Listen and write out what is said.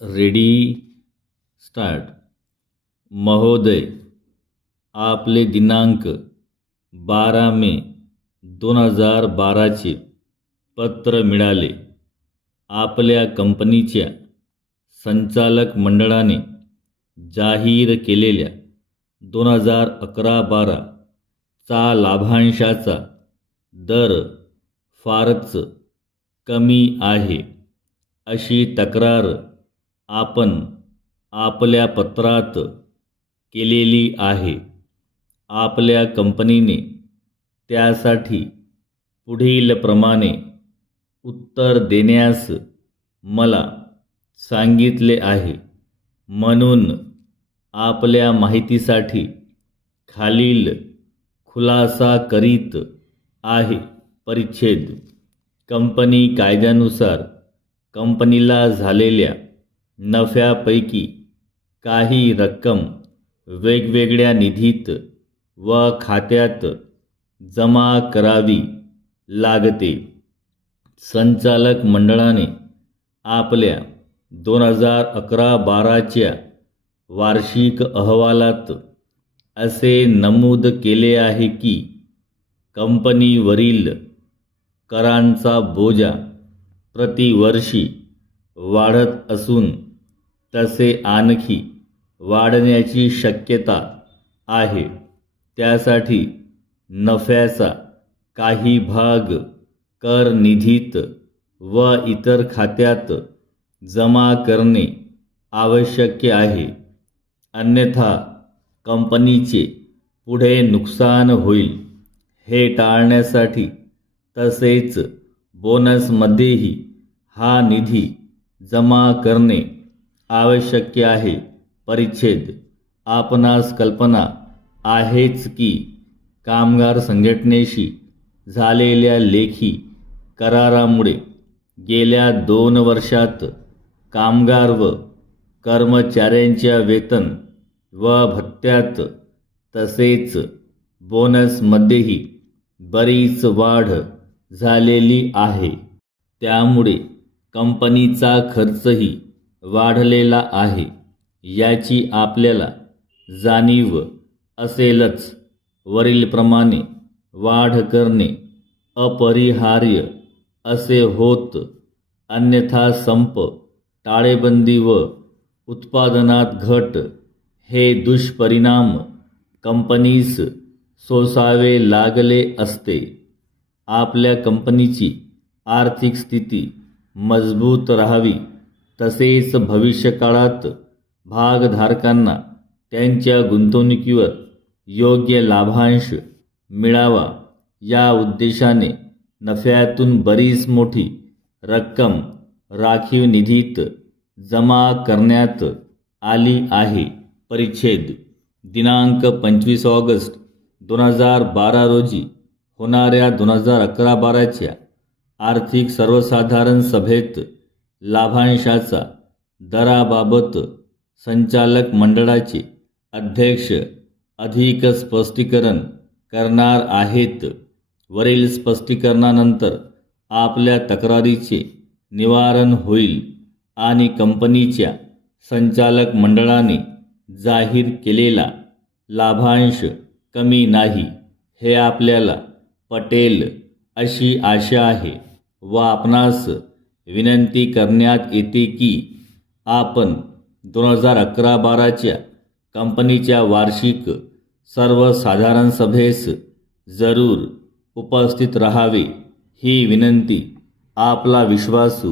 Ready start. महोदय, आपले दिनांक 12 मे 2012 पत्र मिळाले. आपल्या कंपनीच्या संचालक मंडळाने जाहीर केलेल्या 2011-12 चा लाभांशाचा दर फारच कमी आहे अशी तक्रार आपण आपल्या पत्रात केलेली आहे. आपल्या कंपनीने त्यासाठी पुढील प्रमाणे उत्तर देण्यास मला सांगितले आहे. म्हणून आपल्या माहितीसाठी खालील खुलासा करीत आहे. परिच्छेद. कंपनी कायद्यानुसार कंपनीला झालेल्या नफ्यापैकी काही रक्कम वेगवेगळ्या निधीत व खात्यात जमा करावी लागते. संचालक मंडळाने आपल्या 2011-12 वार्षिक अहवालात असे नमूद केले आहे की कंपनीवरील करांचा बोजा प्रतिवर्षी वाढत असून तसे आणखी वाढण्याची शक्यता आहे. त्यासाठी नफ्याचा काही भाग कर निधीत व इतर खात्यात जमा करणे आवश्यक आहे. अन्यथा कंपनीचे पुढे नुकसान होईल. हे टाळण्यासाठी तसेच बोनसमध्येही हा निधी जमा करणे आवश्यक आहे. परिच्छेद. आपणास कल्पना आहेच की कामगार संघटनेशी झालेल्या लेखी करारामुळे गेल्या 2 वर्षात कामगार व कर्मचाऱ्यांच्या वेतन व भत्त्यात तसेच बोनसमध्येही बरीच वाढ झालेली आहे. त्यामुळे कंपनीचा खर्चही वाढलेला आहे. याची आपल्याला जाणीव असेलच. वरीलप्रमाणे वाढ करणे अपरिहार्य असे होत अन्यथा संप, टाळेबंदी व उत्पादनात घट हे दुष्परिणाम कंपनीस सोसावे लागले असते. आपल्या कंपनीची आर्थिक स्थिती मजबूत राहावी तसेच भविष्यकाळात भागधारकांना त्यांच्या गुंतवणुकीवर योग्य लाभांश मिळावा या उद्देशाने नफ्यातून बरीच मोठी रक्कम राखीव निधीत जमा करण्यात आली आहे. परिच्छेद. दिनांक 25 ऑगस्ट 2012 रोजी होणाऱ्या 2011-12 आर्थिक सर्वसाधारण सभेत लाभांशाचा दराबाबत संचालक मंडळाचे अध्यक्ष अधिक स्पष्टीकरण करणार आहेत. वरील स्पष्टीकरणानंतर आपल्या तक्रारीचे निवारण होईल आणि कंपनीच्या संचालक मंडळाने जाहीर केलेला लाभांश कमी नाही हे आपल्याला पटेल अशी आशा आहे व आपणास विनंती करण्यात येते की आपण 2011-12 कंपनीच्या वार्षिक सर्वसाधारण सभेस जरूर उपस्थित राहावे. ही विनंती आपला विश्वासू